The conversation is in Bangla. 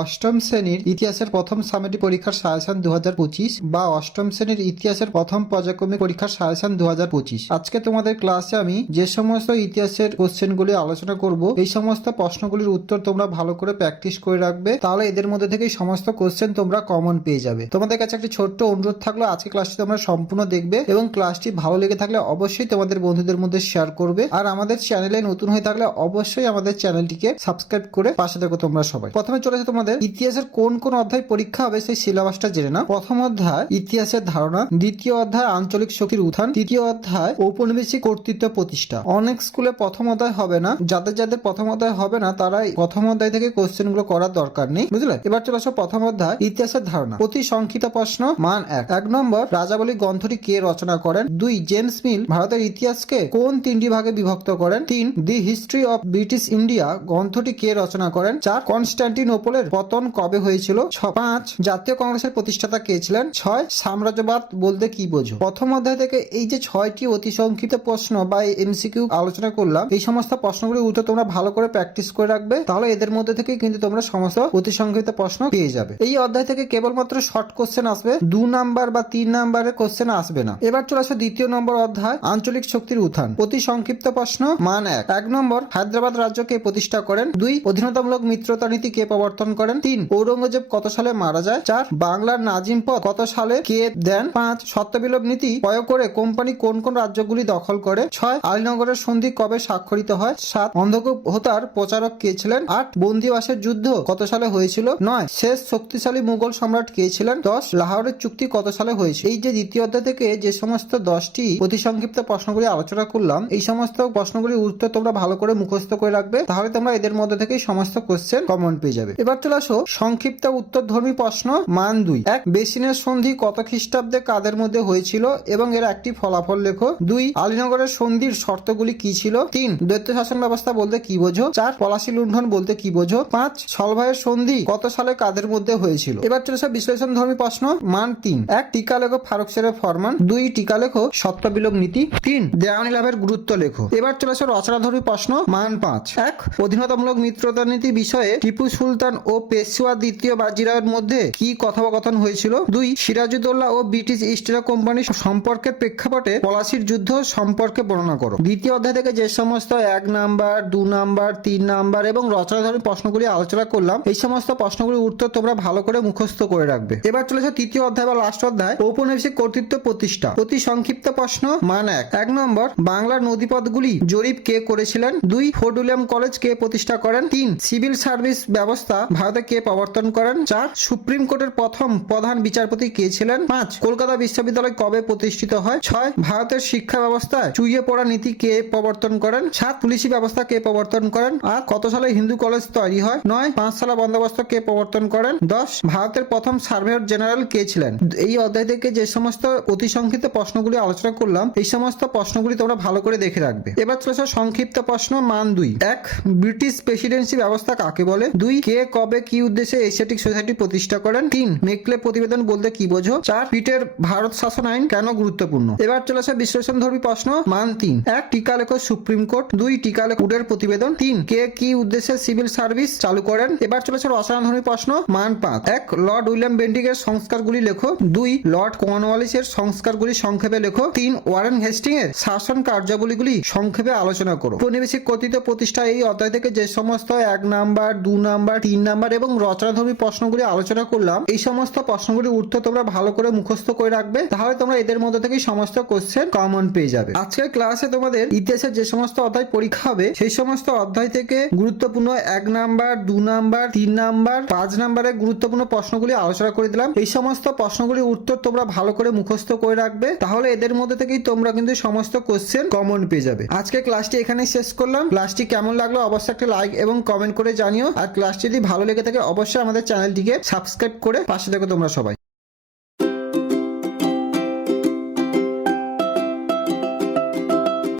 অষ্টম শ্রেণির ইতিহাসের প্রথম সামেটি পরীক্ষার সাজেশন দু হাজার পঁচিশ বা অষ্টম শ্রেণির ইতিহাসের প্রথম পর্যায়ক্রমিক পরীক্ষার সাজেশন দু হাজার পঁচিশ। আজকে তোমাদের ক্লাসে আমি যে সমস্ত ইতিহাসের কোশ্চেনগুলি আলোচনা করব, এই সমস্ত প্রশ্নগুলির উত্তর তোমরা ভালো করে প্র্যাকটিস করে রাখবে, তাহলে এদের মধ্যে থেকে সমস্ত কোশ্চেন তোমরা কমন পেয়ে যাবে। তোমাদের কাছে একটি ছোট্ট অনুরোধ থাকল, আজকে ক্লাসটি তোমরা সম্পূর্ণ দেখবে এবং ক্লাসটি ভালো লেগে থাকলে অবশ্যই তোমাদের বন্ধুদের মধ্যে শেয়ার করবে। আর আমাদের চ্যানেলে নতুন হয়ে থাকলে অবশ্যই আমাদের চ্যানেলটিকে সাবস্ক্রাইব করে পাশে দেখো তোমরা সবাই। প্রথমে চলেছে তোমাদের ইতিহাসের কোন কোন অধ্যায় পরীক্ষা হবে সেই সিলেবাসটা জেনে না প্রথম অধ্যায়, ইতিহাসের ধারণা। দ্বিতীয় অধ্যায়, আঞ্চলিক শক্তির উত্থান। তৃতীয় অধ্যায়, ঔপনিবেশিক কর্তৃত্ব প্রতিষ্ঠা। অনেক স্কুলে প্রথম অধ্যায় হবে না। যাদের যাদের প্রথম অধ্যায় হবে না তারা প্রথম অধ্যায় থেকে কোশ্চেনগুলো করার দরকার নেই। বুঝলে? এবার চলে আসো প্রথম অধ্যায়, ইতিহাসের ধারণা। অতি সংক্ষিপ্ত প্রশ্ন, মান এক। এক নম্বর রাজাবলী গ্রন্থটি কে রচনা করেন? দুই, জেমস মিল, ভারতের ইতিহাসকে কোন তিনটি ভাগে বিভক্ত করেন? তিন, the history of British India, গ্রন্থটি কে রচনা করেন? চার কনস্ট্যান্টিনোপলের পতন কবে হয়েছিল? ছ, পাঁচ। জাতীয় কংগ্রেসের প্রতিষ্ঠাতা কে ছিলেন? ছয়। সাম্রাজ্যবাদ বলতে কি বোঝো? প্রথম অধ্যায় থেকে এই যে ছয়টি অতি সংক্ষিপ্ত প্রশ্ন বা এমসিকিউ আলোচনা করলাম, এই সমস্ত প্রশ্নগুলির উত্তর তোমরা ভালো করে প্র্যাকটিস করে রাখবে, তাহলে এদের মধ্যে থেকে কিন্তু তোমরা সমস্ত অতি সংক্ষিপ্ত প্রশ্ন পেয়ে যাবে। এই অধ্যায় থেকে কেবলমাত্র শর্ট কোশ্চেন আসবে, দু নাম্বার বা তিন নাম্বারের কোশ্চেন আসবে না। এবার চলে আসো দ্বিতীয় নম্বর অধ্যায়, আঞ্চলিক শক্তির উত্থান। অতি সংক্ষিপ্ত প্রশ্ন, মান এক। এক নম্বর, হায়দ্রাবাদ রাজ্যকে প্রতিষ্ঠা করেন? দুই, অধীনতামূলক মিত্রতা নীতি কে প্রবর্তন করেন। তিন, ঔরঙ্গজেব কত সালে মারা যায়? চার, বাংলার নাজিম পদ কত সালে কে দেন? পাঁচ, সত্যবিলোপ নীতি প্রয়োগ করে কোম্পানি কোন কোন রাজ্যগুলি দখল করে? ছয়, আলীনগরের সন্ধি কবে স্বাক্ষরিত হয়? সাত, অন্ধকূপ হোতার প্রচারক কে ছিলেন? আট, বন্দিবাসের যুদ্ধ কত সালে হয়েছিল? নয়, শেষ শক্তিশালী মুঘল সম্রাট কে ছিলেন? দশ, লাহোরের চুক্তি কত সালে হয়েছে? এই যে দ্বিতীয় অধ্যায় থেকে যে সমস্ত দশটি অতি সংক্ষিপ্ত প্রশ্নগুলি আলোচনা করলাম, এই সমস্ত প্রশ্নগুলির উত্তর তোমরা ভালো করে মুখস্থ করে রাখবে, তাহলে তোমরা এদের মধ্যে থেকেই সমস্ত কোশ্চেন কমন পেয়ে যাবে। এবার চলে আসো সংক্ষিপ্ত উত্তর ধর্মী প্রশ্ন মান দুই। এক, বেসিনের সন্ধি কত খ্রিস্টাব্দে কাদের মধ্যে হয়েছিল এবং এর একটি ফলাফল লেখো। দুই, আলীনগরের সন্ধির শর্তগুলি কি ছিল? তিন দৈত্য শাসন ব্যবস্থা বলতে কি বোঝো? চার, পলাশি লুণ্ঠন বলতে কি বোঝো? পাঁচ, সলভাইয়ের সন্ধি কত সালে কাদের মধ্যে হয়েছিল? এবার চলে আসো বিশ্লেষণ ধর্মী প্রশ্ন মান তিন। এক, টিকা লেখো ফারুক ফরমান। দুই, টিকা লেখো সত্য বিলোপ নীতি। তিন, দেওয়ানি লাভের গুরুত্ব লেখো। এবার চলে আসো রচনা ধর্মী প্রশ্ন মান পাঁচ। এক, অধীনতামূলক মিত্রতা নীতি বিষয়ে টিপু সুলতান ও পেশোয়া দ্বিতীয় বাজিরাওয়ের মধ্যে কি কথোপকথন হয়েছিল? দুই, সিরাজউদ্দৌলা ও ব্রিটিশ ইস্ট ইন্ডিয়া কোম্পানি সম্পর্কের প্রেক্ষাপটে পলাশির যুদ্ধ সম্পর্কে বর্ণনা করো। দ্বিতীয় অধ্যায় থেকে যে সমস্ত এক নাম্বার, দু নাম্বার, তিন নাম্বার এবং রচনাধর্মী প্রশ্নগুলি আলোচনা করলাম, এই সমস্ত প্রশ্নগুলির উত্তর তোমরা ভালো করে মুখস্থ করে রাখবে। এবার চলেছে তৃতীয় অধ্যায় বা লাস্ট অধ্যায়, ঔপনিবেশিক কর্তৃত্ব প্রতিষ্ঠা। অতি সংক্ষিপ্ত প্রশ্ন, মান এক। এক নম্বর, বাংলার নদীপথগুলি জরিপ কে করেছিলেন? দুই, ফোর্ট উইলিয়াম কলেজ কে প্রতিষ্ঠা করেন? তিন, সিভিল সার্ভিস ব্যবস্থা ভারতে কে প্রবর্তন করেন? চার, সুপ্রিম কোর্টের প্রথম প্রধান বিচারপতি কে ছিলেন? পাঁচ, কলকাতা বিশ্ববিদ্যালয় কবে প্রতিষ্ঠিত হয়? ছয়, ভারতের শিক্ষা ব্যবস্থায় চুইয়ে পড়া নীতি কে প্রবর্তন করেন? সাত, পুলিশি ব্যবস্থা কে প্রবর্তন করেন? আর কত সালে হিন্দু কলেজ তৈরি হয়? নয়, পাঁচ সালা বন্দোবস্ত কে প্রবর্তন করেন? দশ, ভারতের প্রথম সার্ভেয়র জেনারেল কে ছিলেন? এই অধ্যায় থেকে যে সমস্ত অতি সংক্ষিপ্ত প্রশ্নগুলি আলোচনা করলাম, এই সমস্ত প্রশ্নগুলি তোমরা ভালো করে দেখে রাখবে। এবার চলেছে সংক্ষিপ্ত প্রশ্ন মান দুই। এক, ব্রিটিশ প্রেসিডেন্সি ব্যবস্থা কাকে বলে? দুই, কে কবে কি উদ্দেশ্যে এশিয়াটিক সোসাইটি প্রতিষ্ঠা করেন? তিন মেকলে প্রতিবেদন বলতে কি বোঝো? চার, পিটের ভারত শাসন আইন কেন গুরুত্বপূর্ণ? এবার চলেছে বিশ্লেষণ ধর্মী প্রশ্ন মান তিন। এক টিকা লেখক সুপ্রিম কোর্ট। দুই টিকা লেখো উডের প্রতিবেদন। তিন, কে কি উদ্দেশ্যে সিভিল সার্ভিস চালু করেন? এবার চলেছে রচনা ধর্মী প্রশ্ন মান পাঁচ। এক, লর্ড উইলিয়াম বেন্টিং এর সংস্কারগুলি লেখো। দুই, লর্ড কর্নওয়ালিস এর সংস্কারগুলি সংক্ষেপে লেখো। তিন, ওয়ারেন হেস্টিং এর শাসন কার্যাবলীগুলি সংক্ষেপে আলোচনা করো। উপনিবেশিক কর্তৃত্ব প্রতিষ্ঠা এই অধ্যায় থেকে যে সমস্ত এক নাম্বার, দু নাম্বার, তিন নাম্বার এবং রচনাধর্মী প্রশ্নগুলি আলোচনা করলাম। এই সমস্ত প্রশ্নগুলির উত্তর তোমরা ভালো করে মুখস্থ করে রাখবে। তাহলে তোমরা এদের মধ্যে থেকে সমস্ত কোশ্চেন কমন পেয়ে যাবে। আজকের ক্লাসে তোমাদের ইতিহাসের যে সমস্ত অধ্যায় পরীক্ষা হবে, সেই সমস্ত অধ্যায় থেকে গুরুত্বপূর্ণ এক নাম্বার, দু নাম্বার, তিন নাম্বার, পাঁচ নাম্বারের গুরুত্বপূর্ণ প্রশ্নগুলি আলোচনা করে দিলাম। এই সমস্ত প্রশ্নগুলির উত্তর তোমরা ভালো করে মুখস্থ করে রাখবে। তাহলে এদের মধ্যে থেকেই তোমরা কিন্তু সমস্ত কোশ্চেন কমন পেয়ে যাবে। আজকে ক্লাসটি এখানেই শেষ করলাম। ক্লাসটি কেমন লাগল অবশ্যই একটা লাইক এবং কমেন্ট করে জানিও। আর ক্লাসটি যদি ভালো লেগে থাকে অবশ্যই আমাদের চ্যানেলটিকে সাবস্ক্রাইব করে পাশে দেখো তোমরা সবাই।